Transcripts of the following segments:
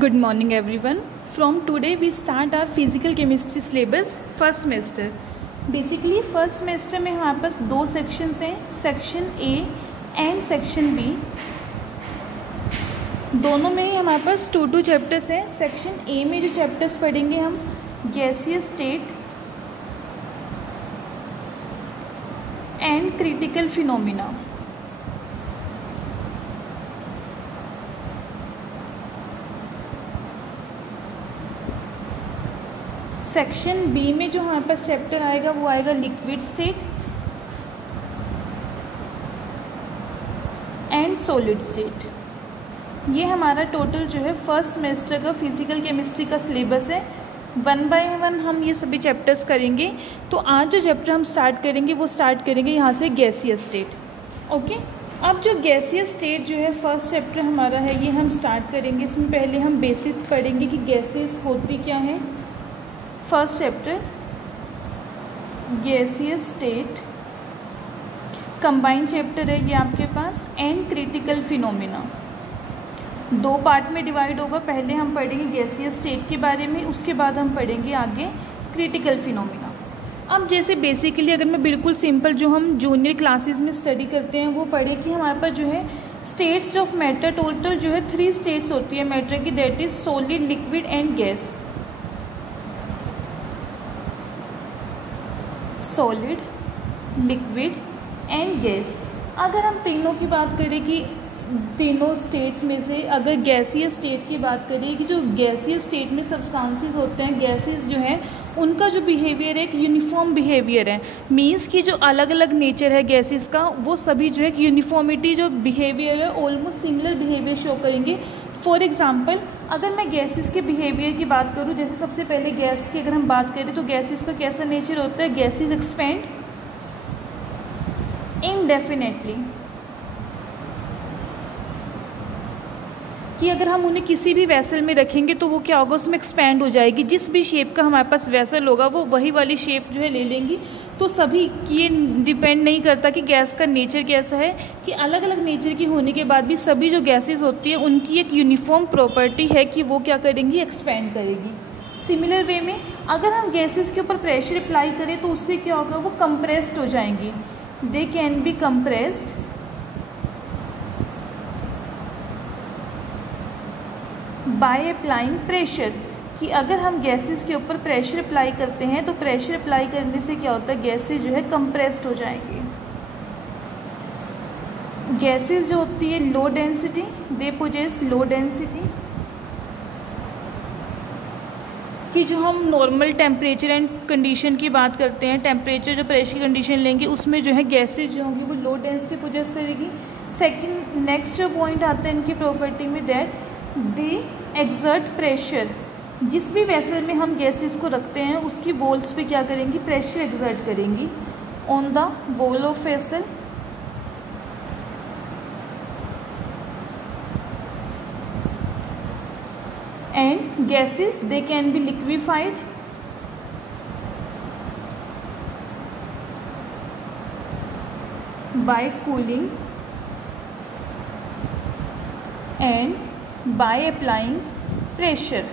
Good morning everyone. From today we start our physical chemistry syllabus first semester. Basically first semester में हमारे पास दो sections हैं, section A and section B. दोनों में ही हमारे पास 2 चैप्टर्स हैं. सेक्शन A में जो चैप्टर्स पढ़ेंगे हम gaseous state and critical phenomena. Section B में जो हमारे पास चैप्टर आएगा वो आएगा liquid state and solid state. ये हमारा टोटल जो है फर्स्ट सेमेस्टर का फिजिकल केमिस्ट्री का सिलेबस है. 1 बाय 1 हम ये सभी चैप्टर्स करेंगे. तो आज जो चैप्टर हम स्टार्ट करेंगे वो स्टार्ट करेंगे यहाँ से गैसियस स्टेट. ओके, अब जो गैसियस स्टेट जो है फर्स्ट चैप्टर हमारा है ये हम स्टार्ट करेंगे. इसमें पहले हम बेसिक पढ़ेंगे कि गैसेस होती क्या है. First chapter gaseous state combined chapter है ये आपके पास एंड क्रिटिकल फिनोमिना. 2 पार्ट में डिवाइड होगा. पहले हम पढ़ेंगे गैसियस स्टेट के बारे में, उसके बाद हम पढ़ेंगे आगे क्रिटिकल फिनोमिना. अब जैसे बेसिकली अगर मैं बिल्कुल सिंपल जो हम जूनियर क्लासेस में स्टडी करते हैं वो पढ़े कि हमारे पास जो है स्टेट्स ऑफ मैटर टोटल जो है 3 स्टेट्स होती है मैटर की, that is solid, liquid and gas. Solid, liquid and gas. अगर हम तीनों की बात करें कि तीनों स्टेट्स में से अगर गैसियस स्टेट की बात करें कि जो गैसियस स्टेट में सब्सटेंसेस होते हैं, गैसेस जो हैं उनका जो बिहेवियर है एक यूनिफॉर्म बिहेवियर है. मींस कि जो अलग अलग नेचर है गैसेस का वो सभी जो है यूनिफॉर्मिटी जो बिहेवियर है ऑलमोस्ट सिमिलर बिहेवियर शो करेंगे. फॉर एग्जाम्पल अगर मैं गैसेस के बिहेवियर की बात करूं, जैसे सबसे पहले गैस की अगर हम बात करें तो गैसेस का कैसा नेचर होता है. गैसेस एक्सपेंड इनडेफिनेटली, कि अगर हम उन्हें किसी भी वेसल में रखेंगे तो वो क्या होगा उसमें एक्सपैंड हो जाएगी. जिस भी शेप का हमारे पास वेसल होगा वो वही वाली शेप जो है ले लेंगी. तो सभी ये डिपेंड नहीं करता कि गैस का नेचर कैसा है, कि अलग अलग नेचर की होने के बाद भी सभी जो गैसेस होती हैं उनकी एक यूनिफॉर्म प्रॉपर्टी है कि वो क्या करेंगी, एक्सपैंड करेगी. सिमिलर वे में अगर हम गैसेस के ऊपर प्रेशर अप्लाई करें तो उससे क्या होगा, वो कंप्रेस्ड हो जाएंगी. दे can B compressed bye applying pressure, कि अगर हम गैसेस के ऊपर प्रेशर अप्लाई करते हैं तो प्रेशर अप्लाई करने से क्या होता है, गैसेस जो है कंप्रेस्ड हो जाएंगी. गैसेस जो होती है low density, they possess low density, कि जो हम नॉर्मल टेम्परेचर एंड कंडीशन की बात करते हैं, टेम्परेचर जो प्रेशर कंडीशन लेंगे उसमें जो है गैसेस जो होंगी वो लो डेंसिटी पोजेस करेगी. सेकंड नेक्स्ट जो पॉइंट आता है इनकी प्रॉपर्टी में, दैट दे एक्सर्ट प्रेशर. जिस भी वेसल में हम गैसेस को रखते हैं उसकी वॉल्स पे क्या करेंगी, प्रेशर एक्सर्ट करेंगी on the wall of vessel. And gases they can be liquefied by cooling and by applying pressure.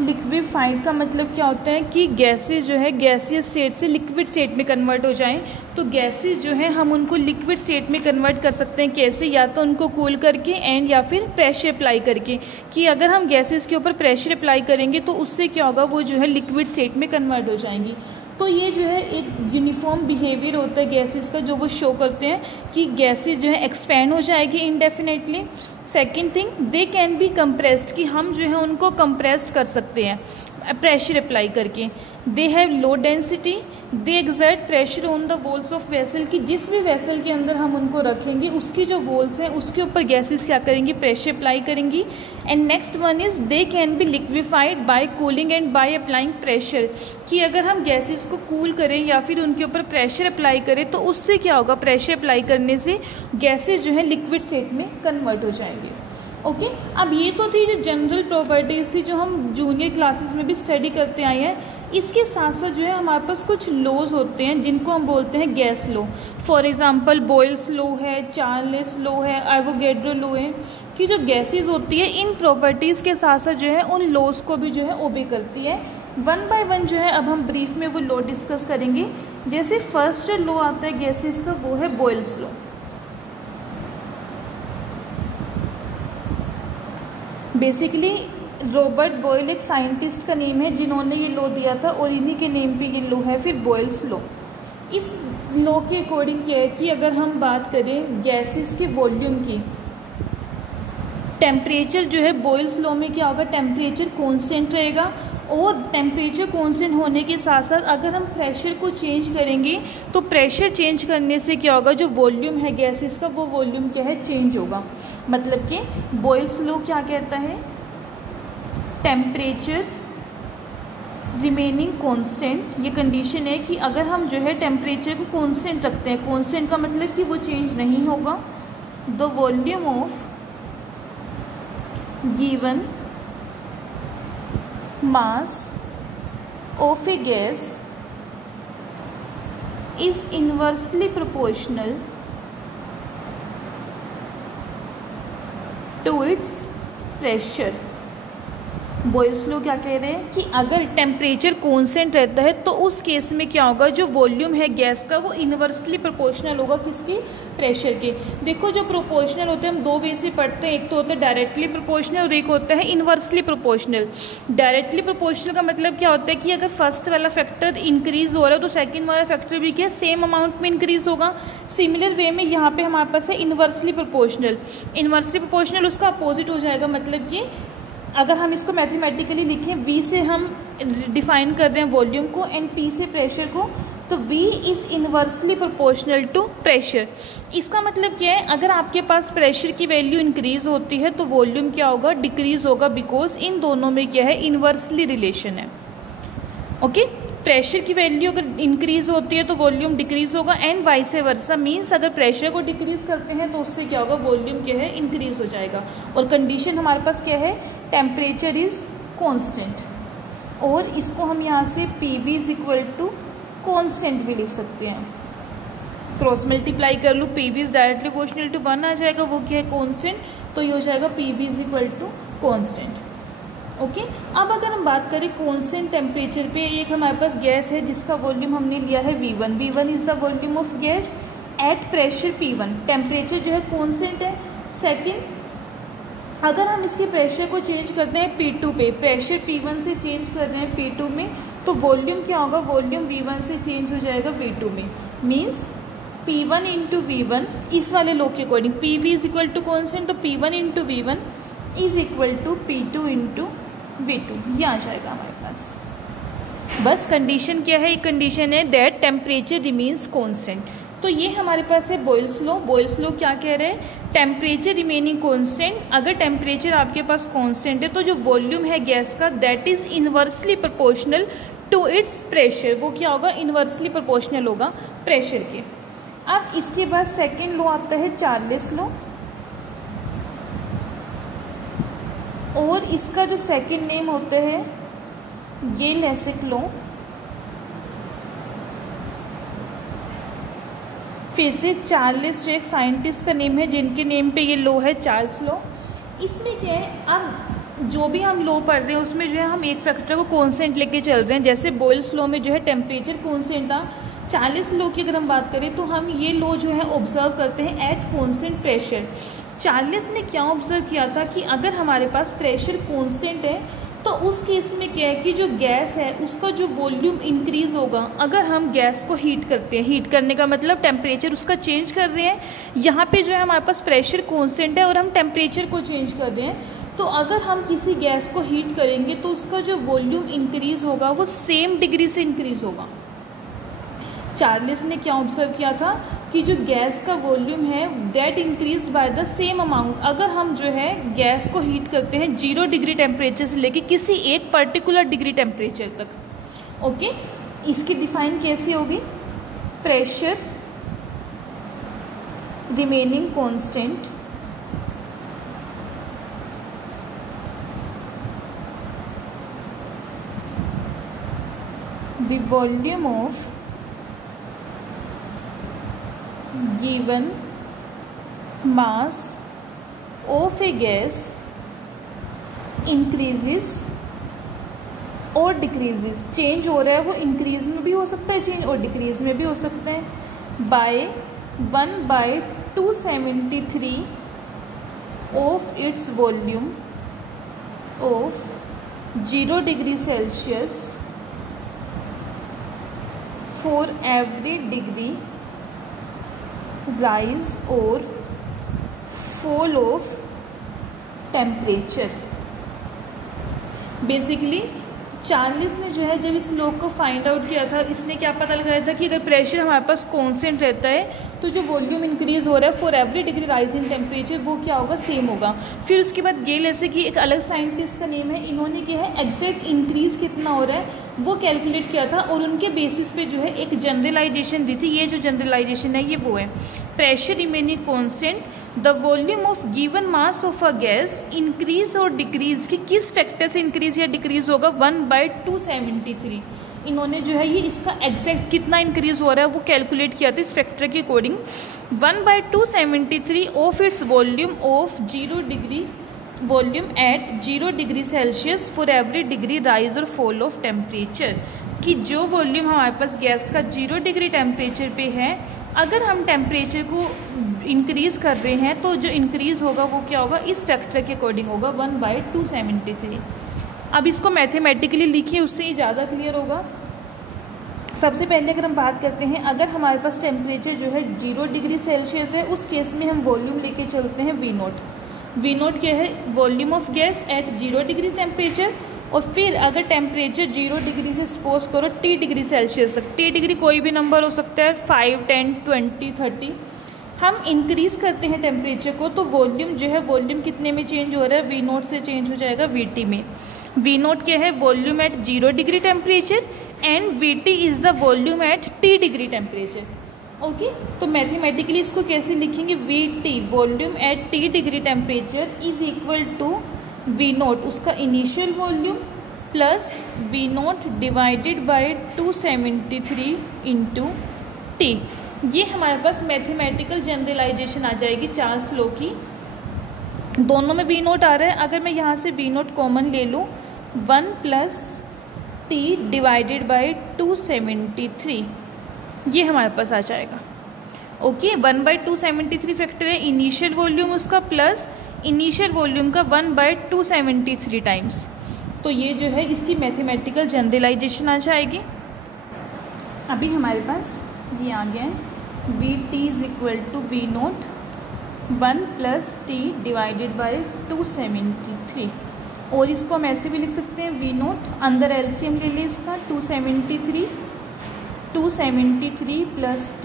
Liquefied का मतलब क्या होता है कि गैसेस जो है गैसियस स्टेट से लिक्विड स्टेट में कन्वर्ट हो जाएं. तो गैसेस जो है हम उनको लिक्विड स्टेट में कन्वर्ट कर सकते हैं. कैसे, या तो उनको कूल करके एंड या फिर प्रेशर अप्लाई करके, कि अगर हम गैसेस के ऊपर प्रेशर अप्लाई करेंगे तो उससे क्या होगा, वो जो है लिक्विड स्टेट में कन्वर्ट हो जाएंगी. तो ये जो है एक यूनिफॉर्म बिहेवियर होता है गैसेस का जो वो शो करते हैं कि गैसेस जो है एक्सपैंड हो जाएगी indefinitely. Second thing, they can B compressed, कि हम जो है उनको कंप्रेस्ड कर सकते हैं प्रेशर अप्लाई करके. They have low density, they exert pressure on the walls of vessel, कि जिस भी वेसल के अंदर हम उनको रखेंगे उसकी जो वॉल्स हैं उसके ऊपर गैसेस क्या करेंगी, प्रेशर अप्लाई करेंगी. And next one is they can be liquefied by cooling and by applying pressure, कि अगर हम गैसेस को कूल करें या फिर उनके ऊपर प्रेशर अप्लाई करें तो उससे क्या होगा, प्रेशर अप्लाई करने से गैसेस जो है लिक्विड स्टेट में कन्वर्ट हो जाएंगे. ओके, अब ये तो थी जो जनरल प्रॉपर्टीज़ थी जो हम जूनियर क्लासेस में भी स्टडी करते आए हैं। इसके साथ साथ जो है हमारे पास कुछ लॉज होते हैं जिनको हम बोलते हैं gas law. For example Boyle's law है, चार्ल्स लॉ है, एवोगैड्रो लॉ है, कि जो गैसेस होती है इन प्रॉपर्टीज़ के साथ साथ जो है उन लॉज को भी जो है ओबे करती है। वन बाय वन जो है अब हम ब्रीफ में वो लॉ डिस्कस करेंगे। जैसे फर्स्ट जो लॉ आता है गैसेस का वो है Boyle's law. Basically Robert Boyle एक साइंटिस्ट का नेम है जिन्होंने ये लॉ दिया था और इन्हीं के नेम पे ये लॉ है फिर बॉयल्स लॉ। इस लॉ के अकॉर्डिंग क्या है कि अगर हम बात करें गैसेस के वॉल्यूम की, टेम्परेचर जो है बॉयल्स लॉ में क्या होगा, टेम्परेचर कांस्टेंट रहेगा और टेम्परेचर कांस्टेंट होने के साथ साथ अगर हम प्रेशर को चेंज करेंगे तो प्रेशर चेंज करने से क्या होगा, जो वॉल्यूम है गैसेस का वो वॉल्यूम क्या है, चेंज होगा। मतलब कि बॉयल्स लॉ क्या कहता है, टेम्परेचर रिमेनिंग कांस्टेंट, ये कंडीशन है कि अगर हम जो है टेम्परेचर को कांस्टेंट रखते हैं, कांस्टेंट का मतलब कि वो चेंज नहीं होगा, the volume of given mass of a gas is inversely proportional to its pressure। Boyle's law क्या कह रहे हैं कि अगर टेम्परेचर कांस्टेंट रहता है तो उस केस में क्या होगा, जो वॉल्यूम है गैस का वो इन्वर्सली प्रोपोर्शनल होगा किसके, प्रेशर के। देखो जो प्रोपोर्शनल होते हैं हम दो वे से पढ़ते हैं, एक तो होता है डायरेक्टली प्रोपोर्शनल और एक होता है इन्वर्सली प्रोपोर्शनल। डायरेक्टली प्रोपोर्शनल का मतलब क्या होता है कि अगर फर्स्ट वाला फैक्टर इंक्रीज हो रहा है तो सेकंड वाला फैक्टर भी क्या सेम अमाउंट में इंक्रीज होगा। सिमिलर वे में यहाँ पे हमारे पास है इन्वर्सली प्रोपोर्शनल। इन्वर्सली प्रोपोर्शनल उसका अपोजिट हो जाएगा, मतलब कि अगर हम इसको मैथमेटिकली लिखें, V से हम डिफाइन कर रहे हैं वॉल्यूम को एंड P से प्रेशर को, तो V is inversely proportional to pressure. इसका मतलब क्या है, अगर आपके पास प्रेशर की वैल्यू इंक्रीज होती है तो वॉल्यूम क्या होगा, डिक्रीज होगा, बिकॉज इन दोनों में क्या है, इन्वर्सली रिलेशन है। ओके, प्रेशर की वैल्यू अगर इंक्रीज होती है तो वॉल्यूम डिक्रीज होगा एंड वाइस वर्सा, मीन्स अगर प्रेशर को डिक्रीज करते हैं तो उससे क्या होगा, वॉल्यूम क्या है, इंक्रीज हो जाएगा। और कंडीशन हमारे पास क्या है, टेम्परेचर इज कांस्टेंट। और इसको हम यहाँ से PV is equal to constant भी लिख सकते हैं। क्रॉस मल्टीप्लाई कर लूँ, PV is directly proportional to 1 आ जाएगा, वो क्या है, कांस्टेंट, तो ये हो जाएगा PV is equal to constant. Okay, अब अगर हम बात करें कांस्टेंट टेम्परेचर पे, एक हमारे पास गैस है जिसका वॉल्यूम हमने लिया है V1। V1 is the volume of gas at pressure P1। Temperature जो है कांस्टेंट है। सेकंड, अगर हम इसके प्रेशर को चेंज करते हैं P2 पे, प्रेशर P1 से चेंज कर रहे हैं P2 में, तो वॉल्यूम क्या होगा, वॉल्यूम V1 से चेंज हो जाएगा V2 में। मीन्स P1 इंटू V1 इस वाले लॉ के according PV is equal to constant, तो P1 into V1 is equal to P2 into V2, ये आ जाएगा हमारे पास। बस कंडीशन क्या है, एक कंडीशन है दैट टेम्परेचर रिमेन्स कांस्टेंट। तो ये हमारे पास है बॉयल्स लॉ। बॉयल्स लॉ क्या कह रहे हैं, टेम्परेचर रिमेनिंग कांस्टेंट। अगर टेम्परेचर आपके पास कांस्टेंट है तो जो वॉल्यूम है गैस का that is inversely proportional to its pressure, वो क्या होगा, इन्वर्सली प्रोपोर्शनल होगा प्रेशर के। अब इसके बाद सेकेंड लॉ आता है चार्ल्स लॉ, और इसका जो सेकेंड नेम होता है गे-लेसिक लॉ। फिर से चार्ल्स जो एक साइंटिस्ट का नेम है जिनके नेम पे ये लॉ है, चार्ल्स लॉ। इसमें क्या है, अब जो भी हम लॉ पढ़ रहे हैं उसमें जो है हम एक फैक्टर को कांस्टेंट लेके चल रहे हैं। जैसे बॉयल्स लॉ में जो है टेम्परेचर कांस्टेंट था, चार्ल्स लॉ की अगर हम बात करें तो हम ये लॉ जो है ऑब्जर्व करते हैं एट कांस्टेंट प्रेशर। चार्ल्स ने क्या ऑब्जर्व किया था कि अगर हमारे पास प्रेशर कांस्टेंट है तो उस केस में क्या है कि जो गैस है उसका जो वॉल्यूम इंक्रीज होगा अगर हम गैस को हीट करते हैं। हीट करने का मतलब टेम्परेचर उसका चेंज कर रहे हैं। यहाँ पे जो है हमारे पास प्रेशर कांस्टेंट है और हम टेम्परेचर को चेंज कर रहे हैं, तो अगर हम किसी गैस को हीट करेंगे तो उसका जो वॉल्यूम इंक्रीज होगा वो सेम डिग्री से इंक्रीज होगा। चार्ल्स ने क्या ऑब्जर्व किया था कि जो गैस का वॉल्यूम है that increase by the same amount. अगर हम जो है गैस को हीट करते हैं 0 डिग्री टेम्परेचर से लेके किसी एक पर्टिकुलर डिग्री टेम्परेचर तक। ओके, इसकी डिफाइन कैसी होगी, pressure remaining constant the volume of given mass of a gas increases और डिक्रीजेस, चेंज हो रहा है वो इंक्रीज में भी हो सकता है चेंज और डिक्रीज में भी हो सकता है, by 1/273 of its volume of 0 degree Celsius for every degree rise और fall of temperature. Basically Charles ने जो है जब इस लॉ को फाइंड आउट किया था, इसने क्या पता लगाया था कि अगर प्रेशर हमारे पास कांस्टेंट रहता है तो जो वॉल्यूम इंक्रीज हो रहा है for every degree rise in temperature वो क्या होगा, सेम होगा। फिर उसके बाद गेल ऐसे कि एक अलग साइंटिस्ट का नेम है, इन्होंने क्या है एग्जैक्ट इंक्रीज कितना हो रहा है वो कैलकुलेट किया था और उनके बेसिस पे जो है एक जनरलाइजेशन दी थी। ये जो जनरलाइजेशन है ये वो है, pressure remaining constant the volume of given mass of a gas increase और डिक्रीज कि किस फैक्टर से इंक्रीज या डिक्रीज होगा 1/273। इन्होंने जो है ये इसका एग्जैक्ट कितना इंक्रीज हो रहा है वो कैलकुलेट किया था इस फैक्टर के according. 1/273 of its volume of 0 degree volume at 0 degree Celsius for every degree rise और फॉल ऑफ टेम्परेचर, कि जो वॉल्यूम हमारे पास गैस का 0 डिग्री टेम्परेचर पे है, अगर हम टेम्परेचर को इंक्रीज़ कर रहे हैं तो जो इंक्रीज़ होगा वो क्या होगा, इस फैक्टर के अकॉर्डिंग होगा 1/273। अब इसको मैथमेटिकली लिखिए, उससे ही ज़्यादा क्लियर होगा। सबसे पहले अगर हम बात करते हैं, अगर हमारे पास टेम्परेचर जो है 0 डिग्री सेल्सियस है, उस केस में हम वॉल्यूम लेके चलते हैं V नोट। V नोट क्या है, volume of gas at 0 degree temperature. और फिर अगर टेम्परेचर 0 डिग्री से सपोज करो T डिग्री सेल्सियस तक, T डिग्री कोई भी नंबर हो सकता है, 5, 10, 20, 30, हम इंक्रीज़ करते हैं टेम्परेचर को तो वॉल्यूम जो है, वॉल्यूम कितने में चेंज हो रहा है, V नोट से चेंज हो जाएगा VT में। V नोट क्या है, volume at 0 degree temperature and VT is the volume at T degree temperature. Okay, तो मैथमेटिकली इसको कैसे लिखेंगे, VT volume at T degree temperature is equal to V nought उसका initial volume plus V nought divided by 273 into T। ये हमारे पास mathematical generalisation आ जाएगी Charles law की। दोनों में V नोट आ रहा है, अगर मैं यहाँ से V नोट कॉमन ले लूँ, 1 प्लस T डिवाइडेड बाई 273, ये हमारे पास आ जाएगा। ओके, 1/273 फैक्टर है इनिशियल वॉल्यूम उसका प्लस इनिशियल वॉल्यूम का 1/273 टाइम्स, तो ये जो है इसकी मैथमेटिकल जनरलाइजेशन आ जाएगी। अभी हमारे पास ये आ गया है, VT is equal to V naught 1 plus T divided by 273, और इसको हम ऐसे भी लिख सकते हैं, V नोट अंदर एलसीएम ले लें इसका, 273 plus T,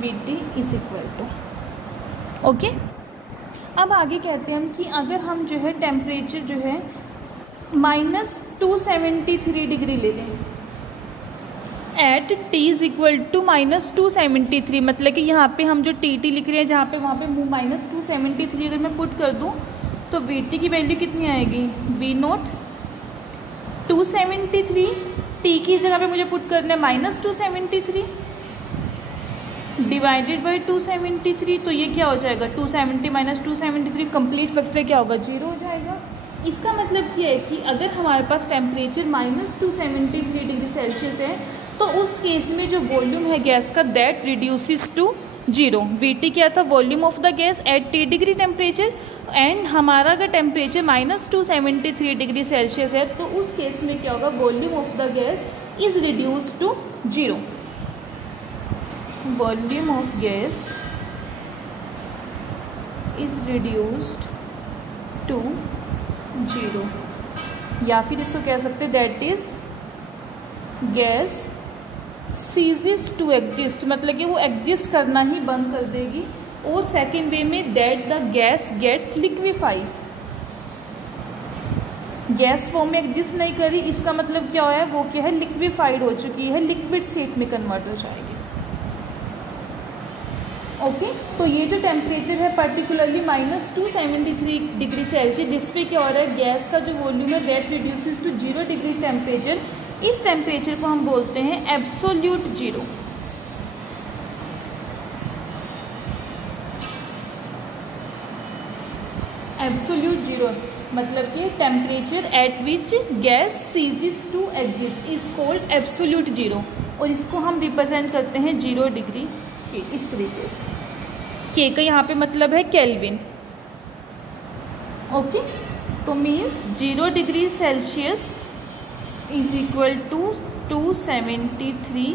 VT is equal to. Okay, अब आगे कहते हैं हम कि अगर हम जो है टेम्परेचर जो है -273 डिग्री ले लें at T is equal to -273, मतलब कि यहाँ पे हम जो TT लिख रहे हैं जहाँ पे वहाँ पे -273 अगर मैं पुट कर दूँ तो VT की वैल्यू कितनी आएगी, V नोट 273, T की जगह पे मुझे पुट करना है -273 डिवाइडेड बाई 273, तो ये क्या हो जाएगा, 270 माइनस 273 कंप्लीट फैक्टर क्या होगा, 0 हो जाएगा। इसका मतलब क्या है कि अगर हमारे पास टेम्परेचर -273 डिग्री सेल्सियस है तो उस केस में जो वॉल्यूम है गैस का दैट रिड्यूसिस टू 0। VT क्या था, volume of the gas at T degree temperature, and हमारा अगर टेम्परेचर -273 डिग्री सेल्सियस है तो उस केस में क्या होगा, volume of the gas is reduce to 0। Volume of gas is reduced to 0, या फिर इसको कह सकते हैं that is gas ceases to exist, मतलब कि वो एग्जिस्ट करना ही बंद कर देगी। और सेकेंड वे में that the gas gets liquefied, gas form में एग्जिस्ट नहीं करी, इसका मतलब क्या है, वो क्या है, लिक्विफाइड हो चुकी है, लिक्विड स्टेट में कन्वर्ट हो जाएगी। ओके, तो ये जो टेम्परेचर है पर्टिकुलरली -273 डिग्री सेल्सियस, जिस पे क्या हो रहा है, गैस का जो वॉल्यूम है that reduces to 0 degree temperature, इस टेम्परेचर को हम बोलते हैं एब्सोल्यूट जीरो। एब्सोल्यूट जीरो मतलब कि temperature at which gas ceases to exist is called absolute zero, और इसको हम रिप्रेजेंट करते हैं 0 डिग्री के इस तरीके से। के का यहाँ पे मतलब है केल्विन। ओके, तो means 0 degree Celsius is equal to 273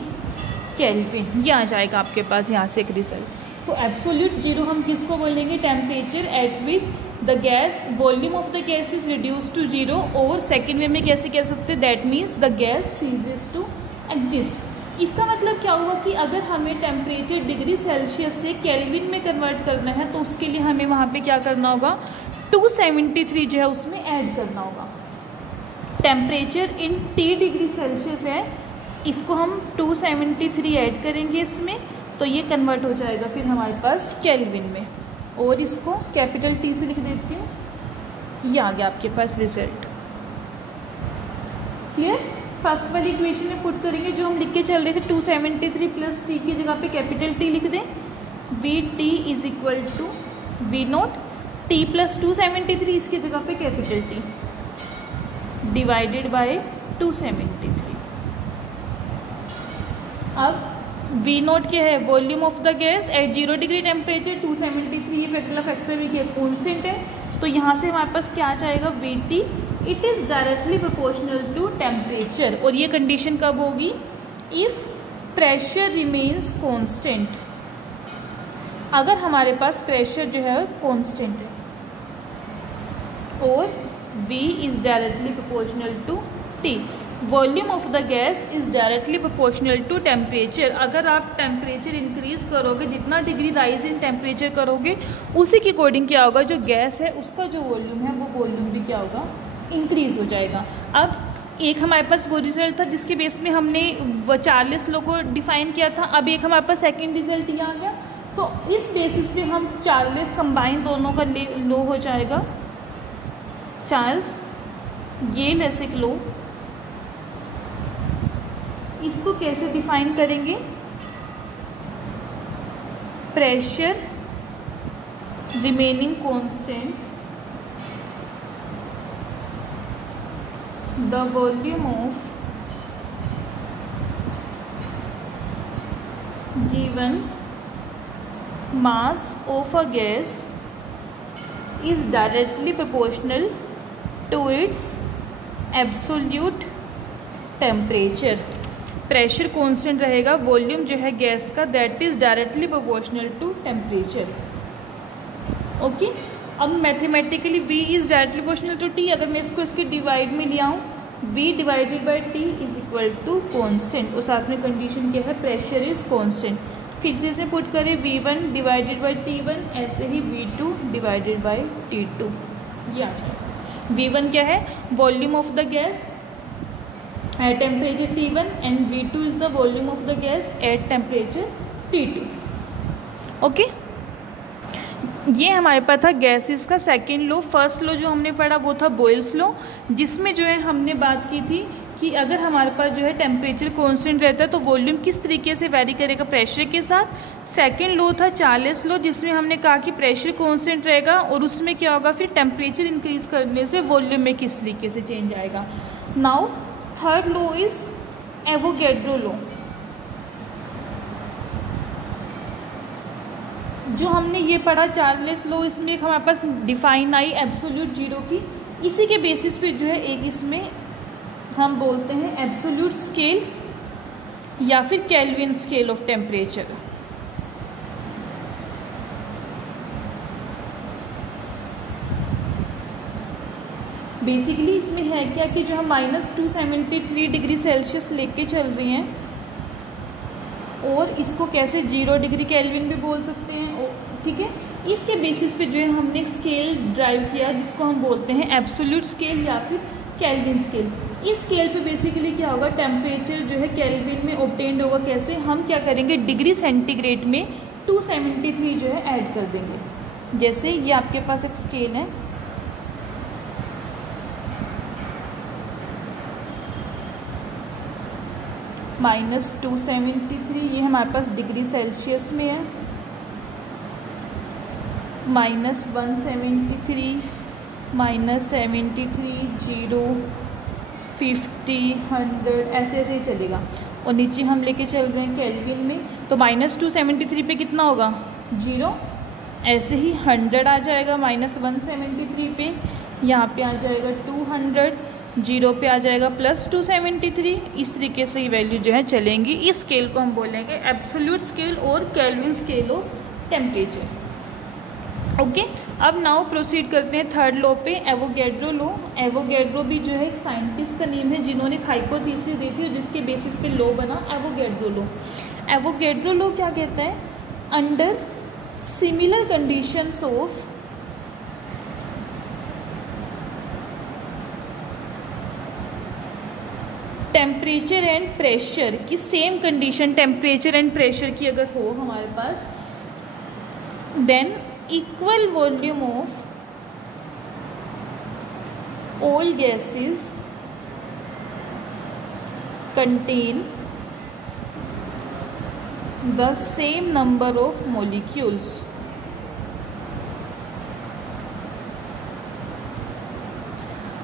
kelvin. ये आ जाएगा आपके पास यहाँ से एक रिजल्ट। तो एब्सोल्यूट जीरो हम किसको बोलेंगे? Temperature at which the gas volume of the gas is reduce to zero, और सेकेंड वे में कैसे कह सकते हैं? That means the gas ceases to exist. इसका मतलब क्या हुआ कि अगर हमें टेम्परेचर डिग्री सेल्सियस से केल्विन में कन्वर्ट करना है तो उसके लिए हमें वहाँ पे क्या करना होगा? 273 जो है उसमें ऐड करना होगा। Temperature in T degree Celsius है, इसको हम 273 ऐड करेंगे इसमें, तो ये कन्वर्ट हो जाएगा फिर हमारे पास केल्विन में, और इसको कैपिटल T से लिख देते हैं। ये आ गया आपके पास रिजल्ट। क्लियर? फर्स्ट वाली इक्वेशन में पुट करेंगे जो हम लिख के चल रहे थे, 273 प्लस T की जगह पे कैपिटल T लिख दें। VT is equal to V0, T plus 273 इसकी जगह पे कैपिटल T डिवाइडेड बाय 273। अब V0 क्या है? Volume of the gas at 0 degree temperature. 273 ये फैक्टर में क्या कॉन्स्टेंट है, तो यहाँ से हमारे पास क्या आ जाएगा? VT it is directly proportional to temperature. और ये कंडीशन कब होगी? If pressure remains constant. अगर हमारे पास प्रेशर जो है कॉन्स्टेंट है और V is directly proportional to T। Volume of the gas is directly proportional to temperature. अगर आप टेम्परेचर इंक्रीज करोगे, जितना डिग्री राइज इन टेम्परेचर करोगे, उसी के अकॉर्डिंग क्या होगा? जो गैस है उसका जो वॉल्यूम है वो वॉल्यूम भी क्या होगा? इंक्रीज हो जाएगा। अब एक हमारे पास वो रिजल्ट था जिसके बेस में हमने 40 लो को डिफाइन किया था। अब एक हमारे पास सेकेंड रिजल्ट ये आ गया, तो इस बेसिस पे हम 40 कंबाइन दोनों का लो हो जाएगा। चार्ल्स ये लेसिक लो, इसको कैसे डिफाइन करेंगे? Pressure remaining constant, the volume of given mass of a gas is directly proportional to its absolute temperature. Pressure constant रहेगा, वॉल्यूम जो है गैस का that is directly proportional to temperature. Okay, अब mathematically V is directly proportional to T। अगर मैं इसको इसके divide में ले आऊँ, V divided by T is equal to constant, और साथ में कंडीशन क्या है? Pressure is constant. फिर से इसे पुट करें, V1 डिवाइडेड बाई T1, ऐसे ही V2 डिवाइडेड बाई T2। ये आ जाएगा। V1 क्या है? Volume of the gas at temperature T1 and V2 is the volume of the gas at temperature T2। Okay, ये हमारे पास था गैसेस का सेकेंड लो। फर्स्ट लो जो हमने पढ़ा वो था बॉयल्स लो, जिसमें जो है हमने बात की थी कि अगर हमारे पास जो है टेम्परेचर कांस्टेंट रहता है तो वॉल्यूम किस तरीके से वैरी करेगा? प्रेशर के साथ। सेकेंड लो था चार्ल्स लो, जिसमें हमने कहा कि प्रेशर कांस्टेंट रहेगा और उसमें क्या होगा? फिर टेम्परेचर इंक्रीज करने से वॉल्यूम में किस तरीके से चेंज आएगा। Now third law is Avogadro law. जो हमने ये पढ़ा चार्ल्स लो, इसमें एक हमारे पास डिफाइन आई एब्सोल्यूट जीरो की। इसी के बेसिस पे जो है एक इसमें हम बोलते हैं एब्सोल्यूट स्केल या फिर kelvin scale of temperature. Basically इसमें है क्या कि जो हम -273 डिग्री सेल्सियस लेके चल रही हैं, और इसको कैसे 0 डिग्री केल्विन भी बोल सकते हैं। ठीक है, इसके बेसिस पे जो है हमने एक स्केल ड्राइव किया जिसको हम बोलते हैं एब्सोल्यूट स्केल या फिर केल्विन स्केल। इस स्केल पे बेसिकली क्या होगा? टेम्परेचर जो है केल्विन में ऑब्टेन्ड होगा। कैसे? हम क्या करेंगे? डिग्री सेंटीग्रेड में 273 जो है ऐड कर देंगे। जैसे ये आपके पास एक स्केल है, -273, ये हमारे पास डिग्री सेल्सियस में है, -173, -73, 0, 50, 100, ऐसे ऐसे ही चलेगा। और नीचे हम लेके चल रहे हैं केल्विन में, तो -273 पे कितना होगा 0, ऐसे ही 100 आ जाएगा -173 पे, यहाँ पे आ जाएगा 200, 0 पे आ जाएगा +273। इस तरीके से ये वैल्यू जो है चलेंगी। इस स्केल को हम बोलेंगे एब्सोल्यूट स्केल और kelvin scale of temperature. Okay, अब नाउ प्रोसीड करते हैं थर्ड लॉ पे, एवोगैड्रो लॉ। एवोगैड्रो भी जो है एक साइंटिस्ट का नेम है जिन्होंने एक हाइपोथेसिस दी थी जिसके बेसिस पे लॉ बना एवोगैड्रो लॉ। एवोगैड्रो लॉ क्या कहता है, under similar conditions of temperature and pressure की, same condition temperature and pressure की अगर हो हमारे पास, then equal volume of all gases contain the same number of molecules.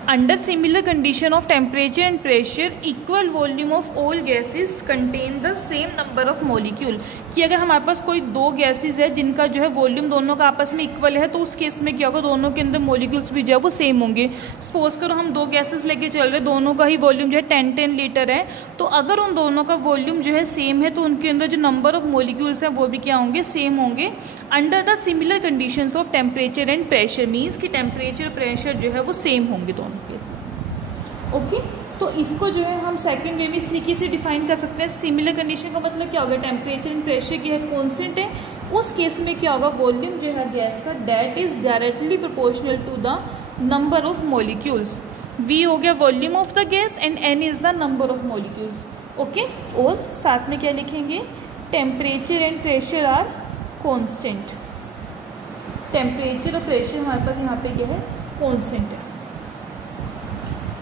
Under similar condition of temperature and pressure, equal volume of all gases contain the same number of molecule। कि अगर हमारे पास कोई दो गैसेज है जिनका जो है volume दोनों का आपस में इक्वल है, तो उस केस में क्या होगा, दोनों के अंदर मोलिक्यूल्स भी जो है वो सेम होंगे। सपोज करो हम दो गैसेज लेके चल रहे हैं, दोनों का ही वॉल्यूम जो है 10 लीटर है, तो अगर उन दोनों का वॉल्यूम जो है सेम है तो उनके अंदर जो नंबर ऑफ मोलिक्यूल्स हैं वो भी क्या होंगे, सेम होंगे। Under the similar conditions of temperature and pressure, means कि टेम्परेचर प्रेशर जो है वो सेम होंगे दोनों केस। ओके, तो इसको जो है हम सेकंड वे में इस तरीके से डिफाइन कर सकते हैं। सिमिलर कंडीशन का मतलब क्या होगा, टेम्परेचर एंड प्रेशर की है कॉन्स्टेंट है, उस केस में क्या होगा, वॉल्यूम जो है गैस का that is directly proportional to the number of molecules. V हो गया volume of the gas and N is the number of molecules. Okay, और साथ में क्या लिखेंगे, temperature and pressure are constant. Temperature और प्रेशर हमारे पास यहाँ पे क्या है, कॉन्स्टेंट है।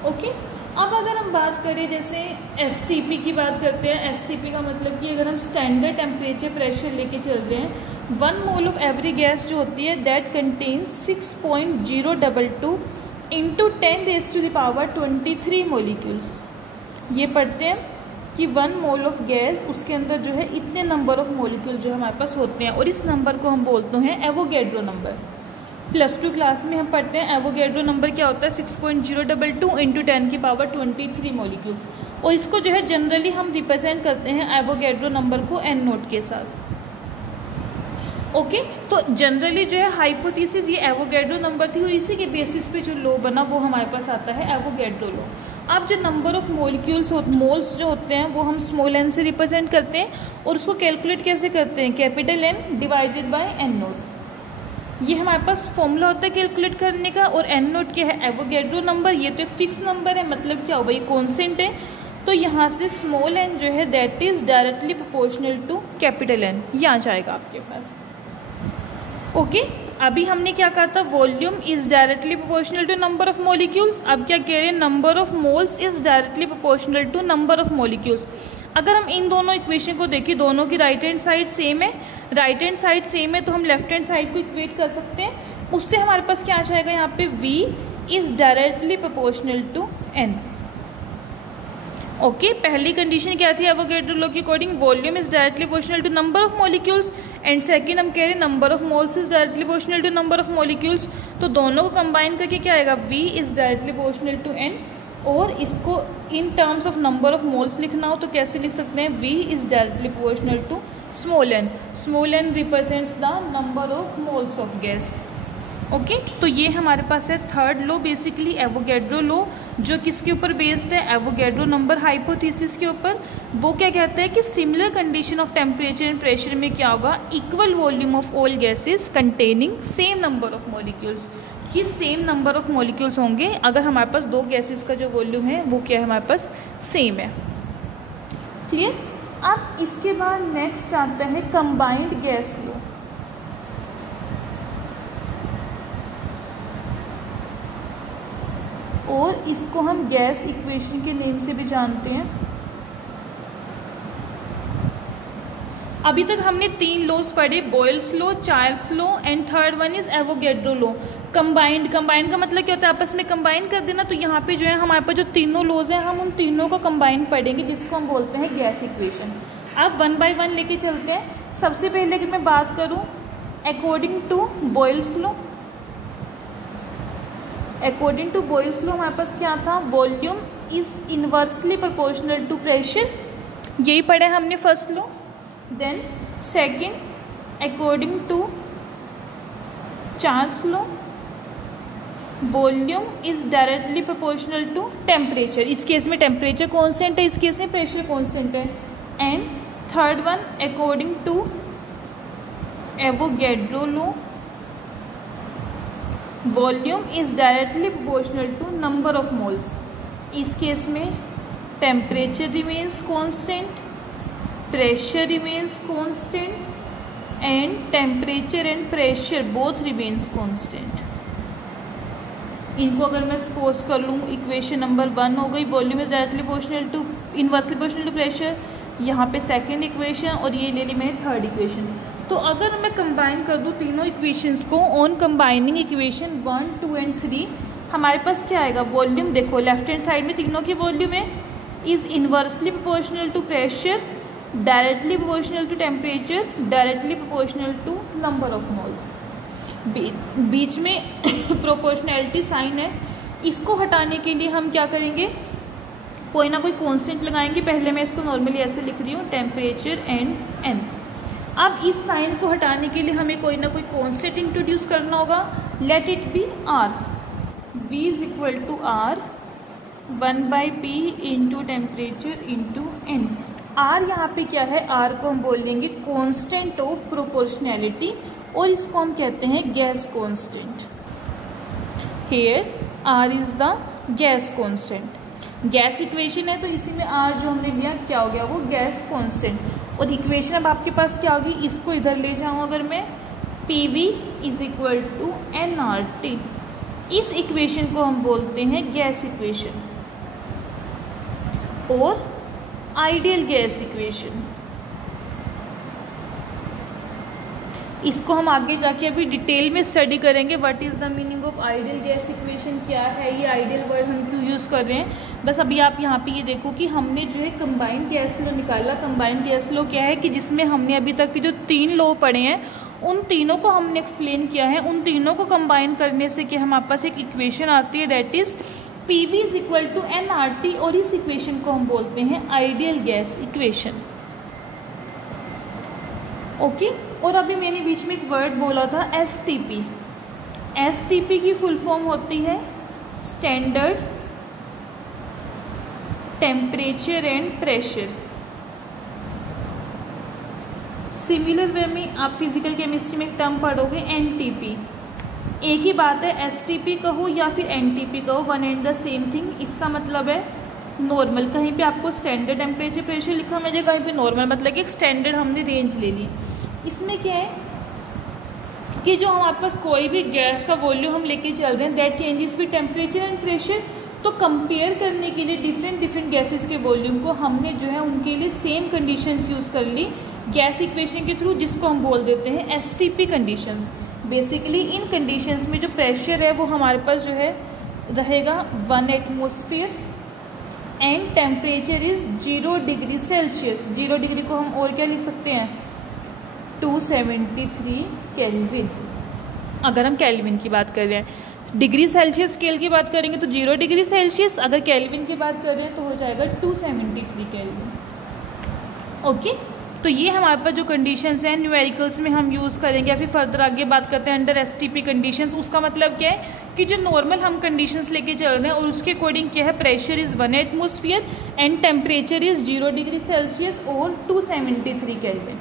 ओके, अब अगर हम बात करें जैसे एसटीपी की बात करते हैं, एसटीपी का मतलब कि अगर हम स्टैंडर्ड टेम्परेचर प्रेशर लेके चल रहे हैं, 1 मोल ऑफ एवरी गैस जो होती है दैट कंटेन्स 6.022 इंटू 10⁻23 मोलिक्यूल्स। ये पढ़ते हैं कि 1 मोल ऑफ गैस उसके अंदर जो है इतने नंबर ऑफ मोलिक्यूल जो हमारे पास होते हैं, और इस नंबर को हम बोलते हैं एवोगैड्रो नंबर। +2 क्लास में हम पढ़ते हैं एवोगैड्रो नंबर क्या होता है, 6.022 इंटू 10⁻23 मोलिक्यूल्स। और इसको जो है जनरली हम रिप्रेजेंट करते हैं एवोगैड्रो नंबर को N नोट के साथ। ओके, तो जनरली जो है हाइपोथेसिस ये एवोगैड्रो नंबर थी और इसी के बेसिस पे जो लॉ बना वो हमारे पास आता है एवोगैड्रो लॉ। अब जो नंबर ऑफ मोलिक्यूल्स मोल्स जो होते हैं वो हम स्मॉल n से रिप्रेजेंट करते हैं, और उसको कैलकुलेट कैसे करते हैं, capital N divided by N note. ये हमारे पास फॉर्मूला होता है कैलकुलेट करने का, और N नोट क्या है, एवोगैड्रो नंबर। ये तो एक फिक्स नंबर है, मतलब क्या होगा, ये कॉन्स्टेंट है, तो यहाँ से स्मॉल n जो है that is directly proportional to capital N, ये आ जाएगा आपके पास। ओके, अभी हमने क्या कहा था, volume is directly proportional to number of molecules. अब क्या कह रहे हैं, number of moles is directly proportional to number of molecules. अगर हम इन दोनों इक्वेशन को देखें, दोनों की राइट हैंड साइड सेम है, राइट हैंड साइड सेम है तो हम लेफ्ट हैंड साइड को इक्वेट कर सकते हैं। उससे हमारे पास क्या आ जाएगा, यहाँ पे V is directly proportional to N। Okay, पहली कंडीशन क्या थी एवोगैड्रो लॉ के according, volume is directly proportional to number of molecules, and second हम कह रहे हैं number of moles is directly proportional to number of molecules. तो दोनों को कंबाइन करके क्या आएगा, V is directly proportional to N। और इसको in terms of number of moles लिखना हो तो कैसे लिख सकते हैं, V is directly proportional to small n। Small n represents the number of moles of gas. Okay, तो ये हमारे पास है third law basically Avogadro law, जो किसके ऊपर बेस्ड है, एवोगैड्रो नंबर हाइपोथेसिस के ऊपर। वो क्या कहता है कि similar condition of temperature and pressure में क्या होगा, equal volume of all gases containing same number of molecules, कि सेम नंबर ऑफ मॉलिक्यूल्स होंगे अगर हमारे पास दो गैसेस का जो वॉल्यूम है वो क्या है, हमारे पास सेम है। क्लियर। अब इसके बाद नेक्स्ट आता है कंबाइंड गैस लॉ। और इसको हम गैस इक्वेशन के नेम से भी जानते हैं। अभी तक हमने 3 लॉज पढ़े, Boyle's law, Charles law and third one is Avogadro law. Combined का मतलब क्या होता है, आपस में कंबाइन कर देना। तो यहाँ पे जो है हमारे पास जो तीनों लॉज हैं हम उन तीनों को कंबाइन पढ़ेंगे, जिसको हम बोलते हैं गैस इक्वेशन। अब 1 बाय 1 लेके चलते हैं। सबसे पहले अगर मैं बात करूँ according to Boyle's law, according to Boyle's law हमारे पास क्या था, volume is inversely proportional to pressure, यही पढ़ा है हमने first law. Then second according to Charles law, volume is directly proportional to temperature, इस केस में टेम्परेचर कांस्टेंट है, इस केस में प्रेशर कांस्टेंट है। And third one according to Avogadro law, volume is directly proportional to number of moles, इस case में temperature remains constant, pressure remains constant and temperature and pressure both remains constant. इनको अगर मैं suppose कर लूँ equation number 1 हो गई, volume is directly proportional to inversely proportional to pressure, यहाँ पे सेकंड इक्वेशन और ये ले ली मैंने थर्ड इक्वेशन। तो अगर मैं कंबाइन कर दूँ तीनों इक्वेशंस को ऑन कंबाइनिंग इक्वेशन 1, 2 एंड 3, हमारे पास क्या आएगा, वॉल्यूम देखो लेफ्ट हैंड साइड में तीनों की वॉल्यूम है, is inversely proportional to pressure, directly proportional to temperature, directly proportional to number of moles. बीच में प्रोपोर्शनैलिटी साइन है, इसको हटाने के लिए हम क्या करेंगे, कोई ना कोई कांस्टेंट लगाएंगे। पहले मैं इसको नॉर्मली ऐसे लिख रही हूँ, टेम्परेचर एंड एन। अब इस साइन को हटाने के लिए हमें कोई ना कोई कांस्टेंट इंट्रोड्यूस करना होगा। Let it be R, V is equal to R 1/P into temperature into N. R यहाँ पे क्या है, आर को हम बोल लेंगे कांस्टेंट ऑफ प्रोपोर्शनैलिटी और इसको हम कहते हैं gas constant. Here R is the gas constant. Gas equation है तो इसी में आर जो हमने लिया क्या हो गया, वो गैस कांस्टेंट। और इक्वेशन अब आपके पास क्या होगी, इसको इधर ले जाऊँ अगर मैं, PV is equal to nRT, इस इक्वेशन को हम बोलते हैं गैस इक्वेशन और आइडियल गैस इक्वेशन। इसको हम आगे जाके अभी डिटेल में स्टडी करेंगे, what is the meaning of ideal gas equation, क्या है ये आइडियल वर्ड, हम क्यों यूज़ कर रहे हैं। बस अभी आप यहाँ पे ये देखो कि हमने जो है कंबाइंड गैस लॉ निकाला। कंबाइंड गैस लॉ क्या है कि जिसमें हमने अभी तक के जो 3 लॉ पढ़े हैं उन तीनों को हमने एक्सप्लेन किया है। उन तीनों को कंबाइन करने से क्या हमारे पास एक इक्वेशन आती है, that is PV is equal to nRT, और इस इक्वेशन को हम बोलते हैं आइडियल गैस इक्वेशन। ओके और अभी मैंने बीच में एक वर्ड बोला था STP। STP की फुल फॉर्म होती है standard temperature and pressure. Similar way में आप फिजिकल केमिस्ट्री में एक टर्म पढ़ोगे NTP। एक ही बात है, STP कहो या फिर NTP कहो, one and the same thing. इसका मतलब है नॉर्मल, कहीं पे आपको स्टैंडर्ड टेम्परेचर प्रेशर लिखा मिल जाए, कहीं पे नॉर्मल, मतलब कि एक स्टैंडर्ड हमने रेंज ले ली। इसमें क्या है कि जो हमारे पास कोई भी गैस का वॉल्यूम हम लेके चल रहे हैं, that changes with temperature and pressure. तो कंपेयर करने के लिए डिफरेंट गैसेस के वॉल्यूम को हमने जो है उनके लिए सेम कंडीशंस यूज़ कर ली गैस इक्वेशन के थ्रू, जिसको हम बोल देते हैं STP कंडीशंस। बेसिकली इन कंडीशंस में जो प्रेशर है वो हमारे पास जो है रहेगा 1 atmosphere and temperature is 0 degree Celsius. 0 degree को हम और क्या लिख सकते हैं, 273 केल्विन। अगर हम केल्विन की बात कर रहे हैं, डिग्री सेल्सियस स्केल की बात करेंगे तो 0 डिग्री सेल्सियस, अगर केल्विन की बात कर रहे हैं तो हो जाएगा 273 केल्विन। ओके तो ये हमारे पास जो कंडीशंस हैं न्यूमेरिकल्स में हम यूज़ करेंगे, या फिर फर्दर आगे बात करते हैं अंडर STP कंडीशंस। उसका मतलब क्या है कि जो नॉर्मल हम कंडीशंस लेके चल रहे हैं और उसके अकॉर्डिंग क्या है, pressure is 1 atmosphere and temperature is 0 degree Celsius और 273 केल्विन।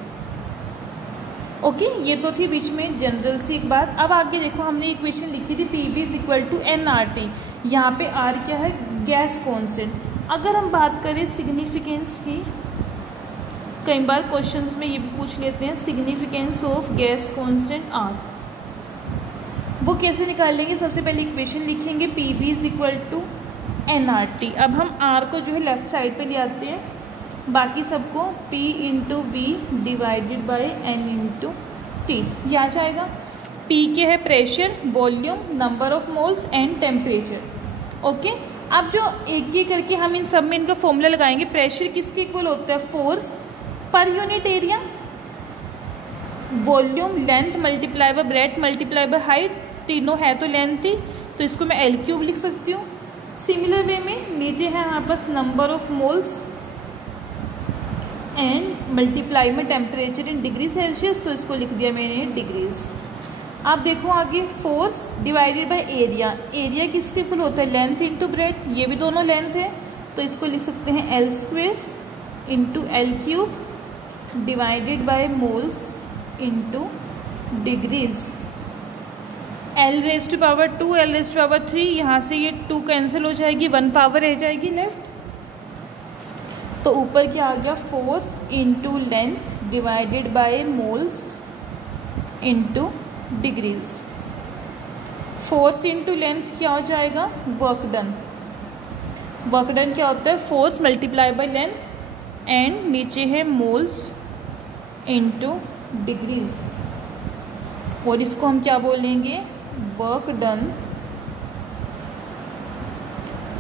ओके ये तो थी बीच में जनरल सी एक बात। अब आगे देखो, हमने इक्वेशन लिखी थी PV is equal to nRT। यहाँ पे R क्या है, गैस कॉन्स्टेंट। अगर हम बात करें सिग्निफिकेंस की, कई बार क्वेश्चंस में ये भी पूछ लेते हैं significance of gas constant R, वो कैसे निकाल लेंगे। सबसे पहले इक्वेशन लिखेंगे PV is equal to nRT। अब हम R को जो है लेफ्ट साइड पे ले आते हैं, बाकी सबको P into V divided by N into T, ये आ जाएगा। P के है pressure, volume, number of moles and temperature. Okay, अब जो एक एक करके हम इन सब में इनका फॉर्मूला लगाएंगे। प्रेशर किसके इक्वल होता है? Force per unit area. Volume length multiply by breath multiply by height, तीनों है तो लेंथ ही, तो इसको मैं L क्यूब लिख सकती हूँ। सिमिलर वे में नीचे है हमारे पास number of moles and multiply में टेम्परेचर इन डिग्री सेल्सियस, तो इसको लिख दिया मैंने डिग्रीज। आप देखो आगे, force divided by area. Area किसके इक्वल होता है? लेंथ इंटू ब्रेथ, ये भी दोनों लेंथ है, तो इसको लिख सकते हैं L square into L cube divided by moles into degrees. L raise to power 2, L raise to power 3, यहाँ से ये 2 कैंसिल हो जाएगी, 1 पावर रह जाएगी लेफ्ट। तो ऊपर क्या आ गया? Force into length divided by moles into degrees. Force into length क्या हो जाएगा? Work done. वर्क डन क्या होता है? Force multiply by length and नीचे है मोल्स इंटू डिग्रीज, और इसको हम क्या बोलेंगे? वर्क डन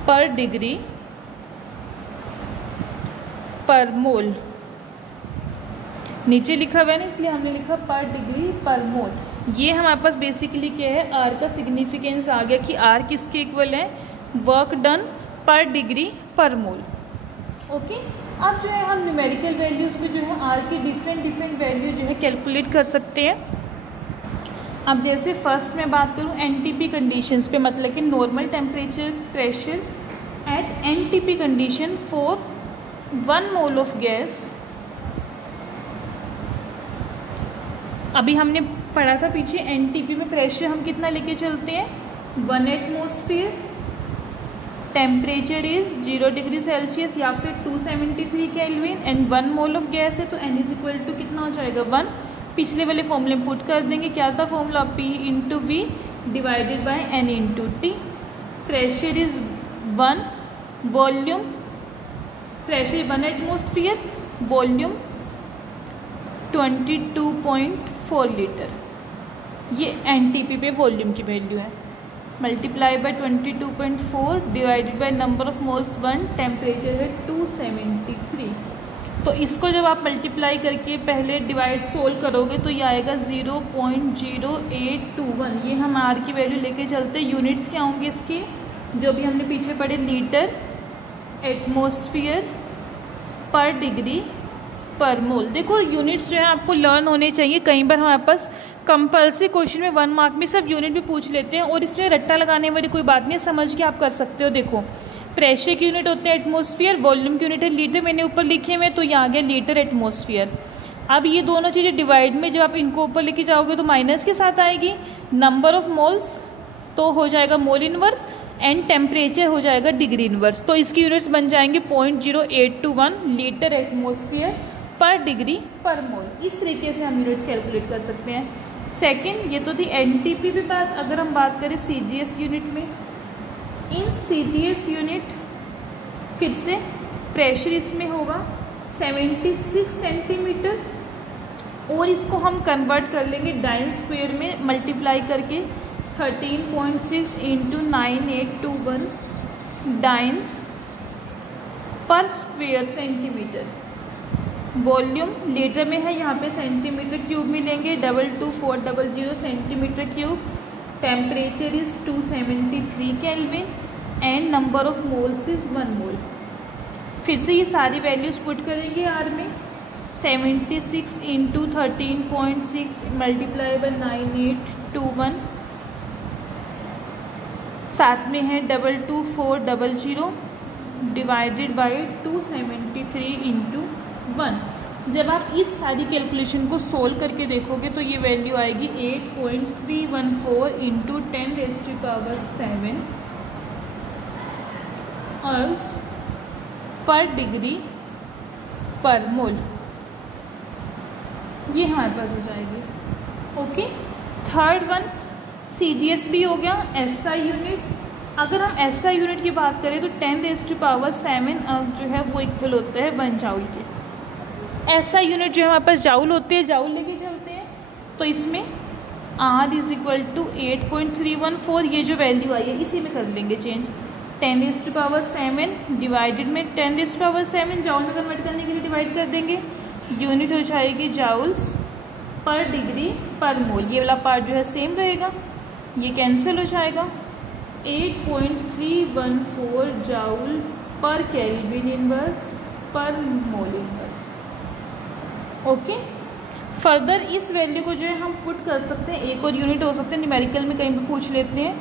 पर डिग्री पर मोल। नीचे लिखा हुआ है ना, इसलिए हमने लिखा पर डिग्री पर मोल। ये हमारे पास बेसिकली क्या है? आर का सिग्निफिकेंस आ गया कि आर किसके इक्वल है? वर्क डन पर डिग्री पर मोल। ओके, अब जो है हम न्यूमेरिकल वैल्यूज़ में जो है आर की डिफरेंट वैल्यू जो है कैलकुलेट कर सकते हैं। अब जैसे फर्स्ट में बात करूँ एनटीपी कंडीशंस पे, मतलब कि normal temperature pressure at NTP condition for 1 mole of gas. अभी हमने पढ़ा था पीछे एनटीपी में प्रेशर हम कितना लेके चलते हैं? 1 atmosphere, temperature is 0 degree Celsius या फिर 273 kelvin and 1 mole of gas है, तो N इज इक्वल टू कितना हो जाएगा? 1। पिछले वाले फॉर्मूले में पुट कर देंगे, क्या था formula? P into V divided by N into T. Pressure is 1, volume pressure 1 atmosphere, volume 22.4 litre, ये एनटीपी पे वॉल्यूम की वैल्यू है। Multiply by 22.4 divided by number of moles 1, temperature है 273। तो इसको जब आप मल्टीप्लाई करके पहले डिवाइड सोल्व करोगे तो ये आएगा 0.0821। ये हम आर की वैल्यू लेके चलते हैं। यूनिट्स क्या होंगे इसके? जो भी हमने पीछे पढ़े, लीटर, एटमॉस्फेयर, पर डिग्री, पर मोल। देखो यूनिट्स जो है आपको लर्न होने चाहिए। कई बार हमारे पास कंपल्सरी क्वेश्चन में 1 मार्क में सब यूनिट भी पूछ लेते हैं, और इसमें रट्टा लगाने वाली कोई बात नहीं, समझ के आप कर सकते हो। देखो, प्रेशर की यूनिट होते हैं एटमॉस्फेयर, वॉल्यूम की यूनिट है लीटर, मैंने ऊपर लिखे हुए, तो ये आ गया लीटर एटमॉस्फेयर। अब ये दोनों चीज़ें डिवाइड में जब आप इनको ऊपर लेके जाओगे तो माइनस के साथ आएगी। नंबर ऑफ मोल्स तो हो जाएगा मोल इनवर्स, एंड टेम्परेचर हो जाएगा डिग्री इनवर्स। तो इसकी यूनिट्स बन जाएंगे 0.0821 लीटर एटमॉस्फेयर पर डिग्री पर मोल। इस तरीके से हम यूनिट्स कैलकुलेट कर सकते हैं। सेकंड, ये तो थी एनटीपी पे बात। अगर हम बात करें सीजीएस यूनिट में, इन सीजीएस यूनिट फिर से प्रेशर इसमें होगा 76 सेंटीमीटर, और इसको हम कन्वर्ट कर लेंगे डाइन स्क्वायर में मल्टीप्लाई करके 13.6 इंटू 9821 डाइन्स पर स्क्वायर सेंटीमीटर। वॉल्यूम लीटर में है, यहाँ पे सेंटीमीटर क्यूब में लेंगे, 22400 centimetre cube. Temperature is 273 kelvin and number of moles is 1 मोल। फिर से ये सारी वैल्यूज पुट करेंगे आर में। 76 इंटू 13.6 मल्टीप्लाई बाय 9821, साथ में है 22400 डिवाइडेड बाई 273 इंटू 1। जब आप इस सारी कैलकुलेशन को सोल्व करके देखोगे तो ये वैल्यू आएगी 8.314 इंटू 10⁻⁷ अल्स पर डिग्री पर मोल, ये हमारे पास हो जाएगी। ओके, थर्ड वन सीजीएस भी हो गया, एसआई यूनिट्स। अगर हम SI यूनिट की बात करें तो 10⁻7 जो है वो इक्वल होता है 1 जाउल के। SI यूनिट जो है हमारे पास जाउल होते हैं, जाउल लेके चलते हैं, तो इसमें R इज इक्वल टू 8.314, ये जो वैल्यू आई है इसी में कर लेंगे चेंज। 10⁻7 डिवाइडेड में 10⁻7 जाउल में कन्वर्ट करने के लिए डिवाइड कर देंगे, यूनिट हो जाएगी जाउल्स पर डिग्री पर मोल। ये वाला पार्ट जो है सेम रहेगा, ये कैंसिल हो जाएगा। 8.314 जाउल पर केल्विन इनवर्स पर मोल इनवर्स। ओके, फर्दर इस वैल्यू को जो है हम पुट कर सकते हैं, एक और यूनिट हो सकते हैं, न्यूमेरिकल में कहीं भी पूछ लेते हैं।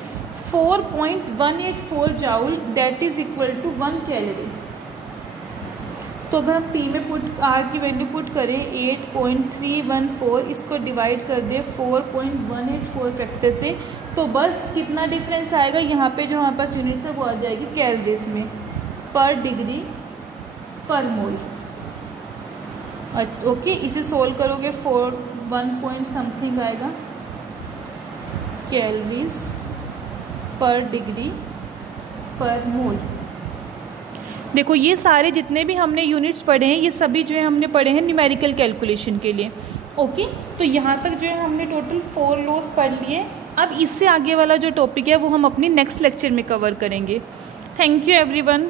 4.184 joule that is equal to 1 calorie. तो अगर हम P में पुट R की वैल्यू पुट करें 8.314, इसको डिवाइड कर दें 4.184 फैक्टर से, तो बस कितना डिफरेंस आएगा, यहाँ पे जो हमारे पास यूनिट्स है वो आ जाएगी कैलोरीज में, पर डिग्री पर मोल। ओके, इसे सोल्व करोगे 1 पॉइंट समथिंग आएगा कैलोरीज पर डिग्री पर मोल। देखो ये सारे जितने भी हमने यूनिट्स पढ़े हैं ये सभी जो है हमने पढ़े हैं न्यूमेरिकल कैलकुलेशन के लिए। ओके, तो यहाँ तक जो है हमने टोटल 4 लॉस पढ़ लिए। अब इससे आगे वाला जो टॉपिक है वो हम अपनी नेक्स्ट लेक्चर में कवर करेंगे। Thank you everyone.